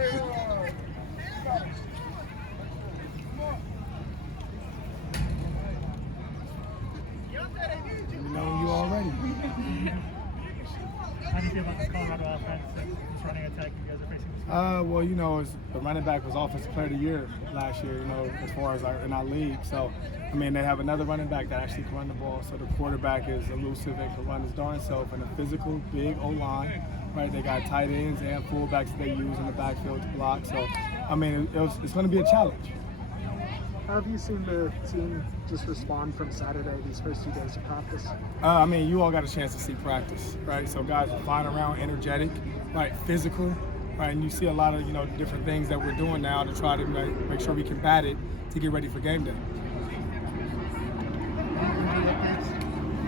You know you already. How do you feel about this Colorado offense and this running attack you guys are facing this week? Well, you know, the running back was Offensive Player of the Year last year, you know, as far as in our league. So, I mean, they have another running back that actually can run the ball. So the quarterback is elusive and can run his darn self. And a physical, big O-line, right? They got tight ends and fullbacks that they use in the backfield to block. So, I mean, it's going to be a challenge. How have you seen the team just respond from Saturday, these first 2 days of practice? I mean, you all got a chance to see practice, right? So guys are flying around, energetic, right, physical, right? And you see a lot of, you know, different things that we're doing now to try to make sure we combat it to get ready for game day.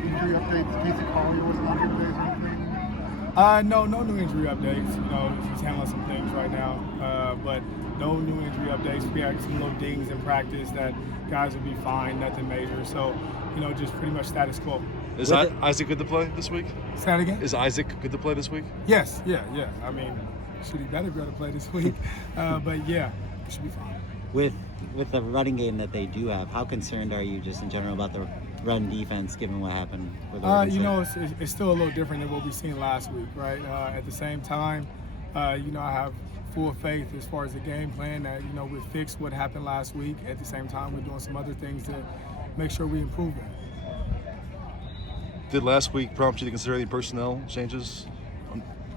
Injury updates? Casey Collier wasn't on game days or anything? No new injury updates. You know, he's handling some things right now, but no new injury updates. We had some little dings in practice that guys will be fine, nothing major. So, you know, just pretty much status quo. Is Isaac good to play this week? Say that again? Is Isaac good to play this week? Yes, yeah. I mean, should he better be able to play this week? But yeah, it should be fine. With the running game that they do have, how concerned are you just in general about the run defense given what happened with you know, it's still a little different than what we've seen last week, right? At the same time, you know, I have full faith as far as the game plan that, you know, we fixed what happened last week. At the same time, we're doing some other things to make sure we improve that. Did last week prompt you to consider any personnel changes?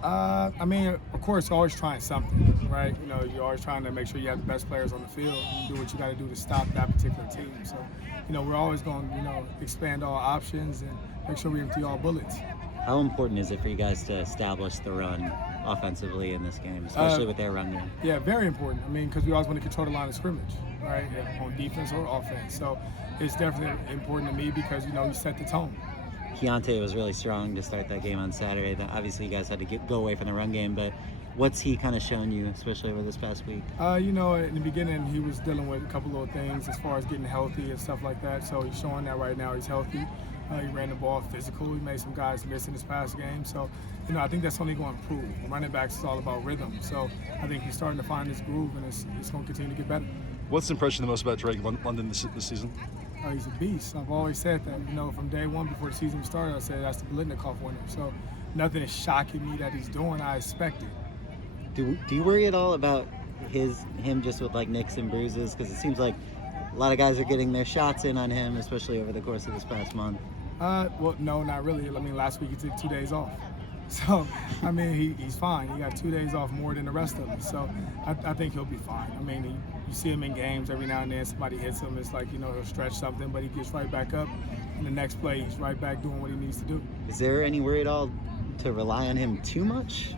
I mean, of course, you're always trying something, right? You know, you're always trying to make sure you have the best players on the field and do what you got to do to stop that particular team. So, you know, we're always going to, you know, expand all options and make sure we empty all bullets. How important is it for you guys to establish the run offensively in this game, especially with their run game? Yeah, very important. I mean, because we always want to control the line of scrimmage, right, on defense or offense. So it's definitely important to me because, you know, we set the tone. Keontae was really strong to start that game on Saturday. Obviously, you guys had to go away from the run game, but what's he kind of shown you, especially over this past week? You know, in the beginning, he was dealing with a couple little things as far as getting healthy and stuff like that. So he's showing that right now he's healthy. He ran the ball physical. He made some guys miss in his past game. So, you know, I think that's only going to improve. Running backs is all about rhythm. So I think he's starting to find his groove, and it's going to continue to get better. What's the impression the most about Drake London this season? Oh, he's a beast. I've always said that. You know, from day one before the season started, I said that's the Biletnikoff winner. So nothing is shocking me that he's doing. I expect it. Do you worry at all about him just with like nicks and bruises? Because it seems like a lot of guys are getting their shots in on him, especially over the course of this past month. Well, no, not really. I mean, last week he took 2 days off. So, I mean, he's fine. He got 2 days off more than the rest of us. So, I think he'll be fine. I mean, you see him in games every now and then. Somebody hits him. It's like, you know, he'll stretch something, but he gets right back up. And the next play, he's right back doing what he needs to do. Is there any worry at all to rely on him too much?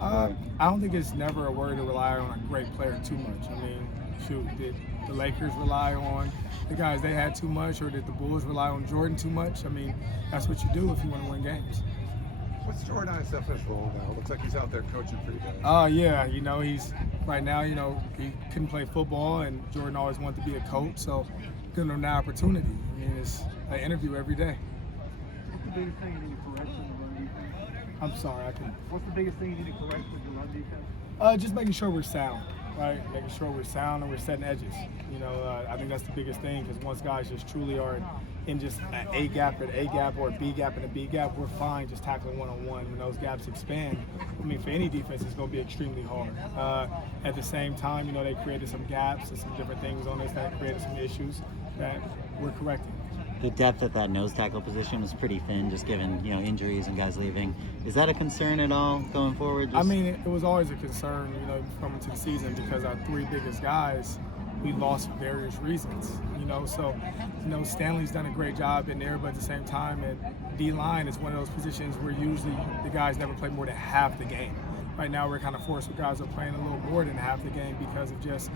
I don't think it's never a worry to rely on a great player too much. I mean, shoot, did the Lakers rely on the guys they had too much, or did the Bulls rely on Jordan too much? I mean, that's what you do if you want to win games. What's Jordan ISF's role now? Looks like he's out there coaching pretty good. Yeah, you know, he's right now, you know, he couldn't play football, and Jordan always wanted to be a coach, so giving him the opportunity. I mean, it's an interview every day. What's the biggest thing you need to correct in the run defense? I'm sorry, I can. What's the biggest thing you need to correct with the run defense? Just making sure we're sound, right? Making sure we're sound and we're setting edges. You know, I think that's the biggest thing, because once guys just truly are in just an A gap and A gap or a B gap and a B gap, we're fine just tackling one-on-one. When those gaps expand, I mean, for any defense, it's going to be extremely hard. At the same time, you know, they created some gaps and some different things on us that created some issues that we're correcting. The depth at that nose tackle position was pretty thin, just given, you know, injuries and guys leaving. Is that a concern at all going forward? I mean, it was always a concern, you know, coming to the season, because our three biggest guys, we lost for various reasons, you know. So, you know, Stanley's done a great job in there, but at the same time, at D-line is one of those positions where usually the guys never play more than half the game. Right now, we're kind of forced with guys are playing a little more than half the game because of just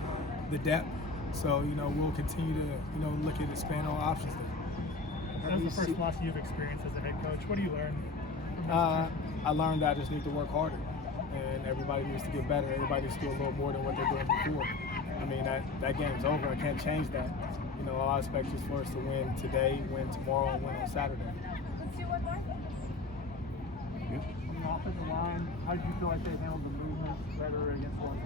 the depth. So, you know, we'll continue to, you know, look at expand all options there. That was the first loss you've experienced as a head coach. What do you learn? I learned that I just need to work harder, and everybody needs to get better. Everybody needs to do a little more than what they're doing before. I mean, that game's over. I can't change that. You know, all I expect is for us to win today, win tomorrow, and win on Saturday. On the offensive line, how did you feel like they handled the movements better against one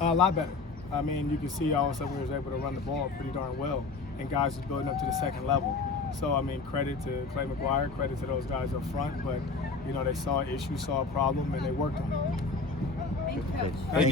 A lot better. I mean, you can see all of a sudden we was able to run the ball pretty darn well, and guys was building up to the second level. So, I mean, credit to Clay McGuire, credit to those guys up front, but, you know, they saw an issue, saw a problem, and they worked on it. Thank you, Coach. Thank you.